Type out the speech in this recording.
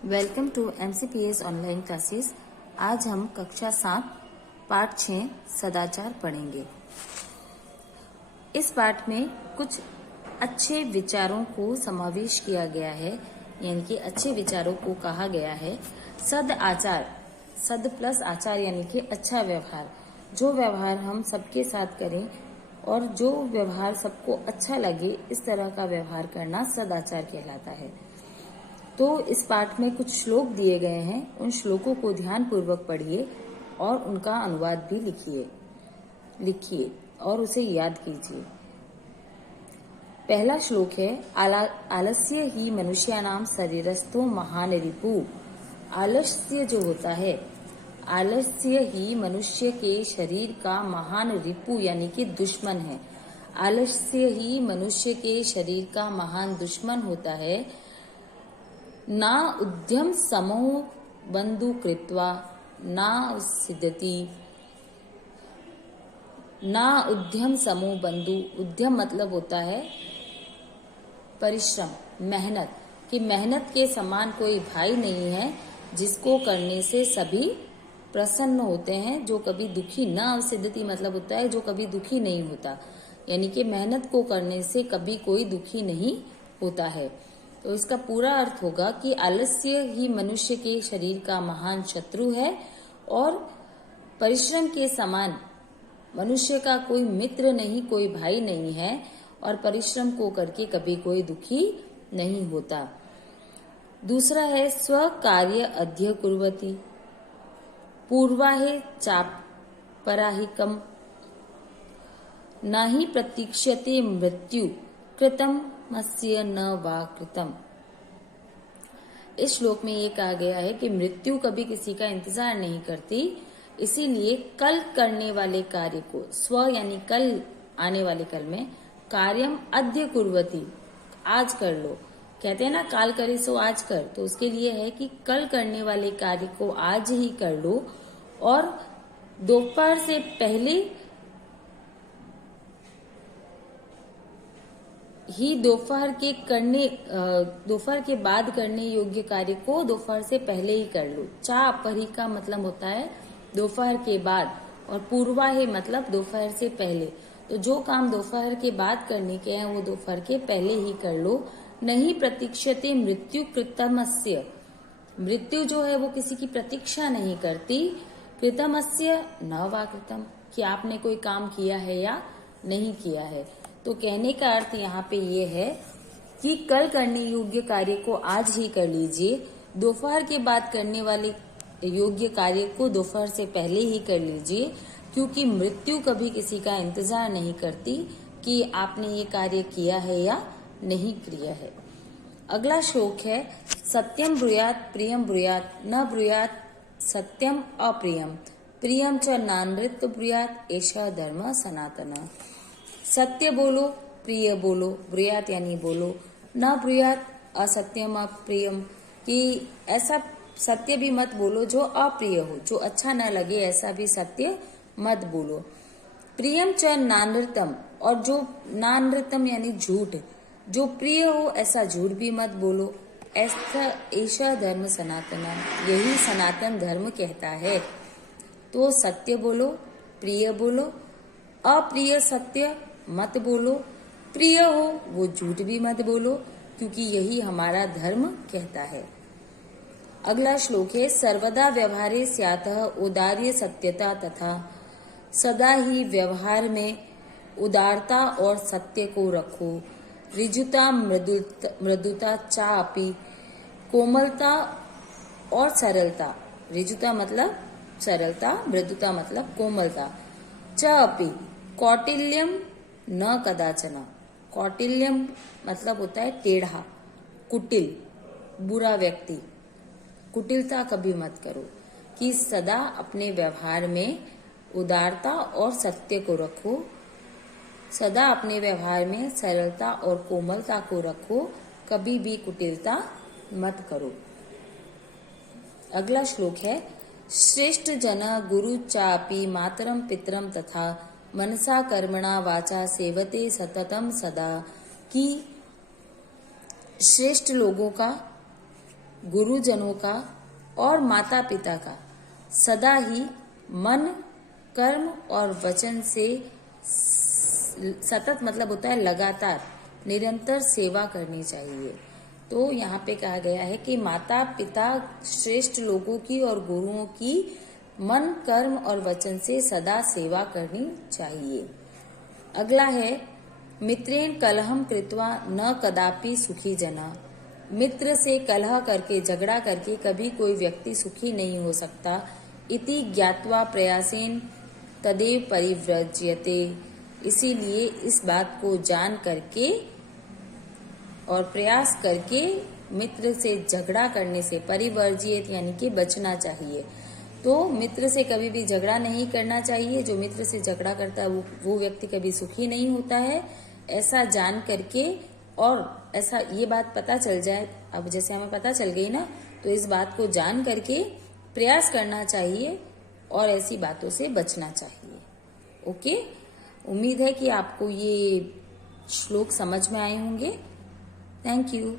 Welcome to MCPS online classes. आज हम कक्षा 7 पाठ 6 सदाचार पढ़ेंगे। इस पाठ में कुछ अच्छे विचारों को समावेश किया गया है, यानी कि अच्छे विचारों को कहा गया है। सद आचार, सद प्लस आचार यानी कि अच्छा व्यवहार, जो व्यवहार हम सबके साथ करें और जो व्यवहार सबको अच्छा लगे, इस तरह का व्यवहार करना सदाचार कहलाता है। तो इस पाठ में कुछ श्लोक दिए गए हैं, उन श्लोकों को ध्यान पूर्वक पढ़िए और उनका अनुवाद भी लिखिए और उसे याद कीजिए। पहला श्लोक है, आलस्य ही मनुष्यानाम शरीरस्थो महान रिपु। आलस्य जो होता है, आलस्य ही मनुष्य के शरीर का महान रिपु यानी कि दुश्मन है। आलस्य ही मनुष्य के शरीर का महान दुश्मन होता है। ना उद्यम समो बंधु कृत्वा ना सिद्धति। ना उद्यम समो बंधु, उद्यम मतलब होता है परिश्रम, मेहनत, कि मेहनत के समान कोई भाई नहीं है जिसको करने से सभी प्रसन्न होते हैं, जो कभी दुखी ना सिद्धति मतलब होता है जो कभी दुखी नहीं होता, यानी कि मेहनत को करने से कभी कोई दुखी नहीं होता है। तो इसका पूरा अर्थ होगा कि आलस्य ही मनुष्य के शरीर का महान शत्रु है और परिश्रम के समान मनुष्य का कोई मित्र नहीं, कोई भाई नहीं है और परिश्रम को करके कभी कोई दुखी नहीं होता। दूसरा है, स्व कार्य अध्य कुर्वती पूर्वाहे चाप पराहिकम नाही प्रतीक्षते मृत्यु कृतम मस्य न वा कृतम। इस श्लोक में ये कहा गया है कि मृत्यु कभी किसी का इंतजार नहीं करती, इसीलिए कल करने वाले कार्य को, स्व यानी कल आने वाले कल में, कार्यम अद्य कुर्वती आज कर लो। कहते हैं ना, काल करे सो आज कर, तो उसके लिए है कि कल करने वाले कार्य को आज ही कर लो और दोपहर से पहले ही दोपहर के बाद करने योग्य कार्य को दोपहर से पहले ही कर लो। चा परी का मतलब होता है दोपहर के बाद और पूर्वा है मतलब दोपहर से पहले। तो जो काम दोपहर के बाद करने के हैं वो दोपहर के पहले ही कर लो। नहीं प्रतीक्षते मृत्यु कृतमस्य, मृत्यु जो है वो किसी की प्रतीक्षा नहीं करती। कृतमस्य न वा कृतम, कि आपने कोई काम किया है या नहीं किया है। तो कहने का अर्थ यहाँ पे ये है कि कल करने योग्य कार्य को आज ही कर लीजिए, दोपहर के बाद करने वाले योग्य कार्य को दोपहर से पहले ही कर लीजिए, क्योंकि मृत्यु कभी किसी का इंतजार नहीं करती कि आपने ये कार्य किया है या नहीं किया है। अगला श्लोक है, सत्यम ब्रूयात प्रियम ब्रूयात न ब्रूयात सत्यम अप्रियम प्रियम च नानृत ब्रूयात एषा धर्म सनातन। सत्य बोलो, प्रिय बोलो, ब्रूयात यानी बोलो, न ब्रूयात असत्यम अप्रियम, कि ऐसा सत्य भी मत बोलो जो अप्रिय हो, जो अच्छा न लगे ऐसा भी सत्य मत बोलो। प्रियम च नानृतम, और जो नानृतम यानी झूठ, जो प्रिय हो ऐसा झूठ भी मत बोलो। ऐसा धर्म सनातन, यही सनातन धर्म कहता है। तो सत्य बोलो, प्रिय बोलो, अप्रिय सत्य मत बोलो, प्रिय हो वो झूठ भी मत बोलो, क्योंकि यही हमारा धर्म कहता है। अगला श्लोक है, सर्वदा व्यवहारे स्यातः उदार्य सत्यता तथा, सदा ही व्यवहार में उदारता और सत्य को रखो। ऋजुता मृदुता चापि, कोमलता और सरलता, ऋजुता मतलब सरलता, मृदुता मतलब कोमलता, चापि कौटिल्यम न कदाचना। कौटिल्यम मतलब होता है टेढ़ा, कुटिल, बुरा व्यक्ति, कुटिलता कभी मत करो, कि सदा अपने व्यवहार में उदारता और सत्य को रखो, सदा अपने व्यवहार में सरलता और कोमलता को रखो, कभी भी कुटिलता मत करो। अगला श्लोक है, श्रेष्ठ जना गुरु चापि मातरम पितरम तथा मनसा कर्मणा वाचा सेवते सततम सदा, कि श्रेष्ठ लोगों का गुरुजनों का और माता पिता का सदा ही मन, कर्म और वचन से सतत मतलब होता है लगातार, निरंतर सेवा करनी चाहिए। तो यहाँ पे कहा गया है कि माता पिता श्रेष्ठ लोगों की और गुरुओं की मन, कर्म और वचन से सदा सेवा करनी चाहिए। अगला है मित्रेण कलहम कृत्वा न कदापि सुखी जना। मित्र से कलह करके, झगड़ा करके कभी कोई व्यक्ति सुखी नहीं हो सकता। इति ज्ञात्वा प्रयासेन तदेव परिव्रज्यते। इसीलिए इस बात को जान करके और प्रयास करके मित्र से झगड़ा करने से परिवर्जित यानी कि बचना चाहिए। तो मित्र से कभी भी झगड़ा नहीं करना चाहिए। जो मित्र से झगड़ा करता है वो व्यक्ति कभी सुखी नहीं होता है। ऐसा जान करके और ऐसा ये बात पता चल जाए, अब जैसे हमें पता चल गई ना, तो इस बात को जान करके प्रयास करना चाहिए और ऐसी बातों से बचना चाहिए। ओके, उम्मीद है कि आपको ये श्लोक समझ में आए होंगे। Thank you.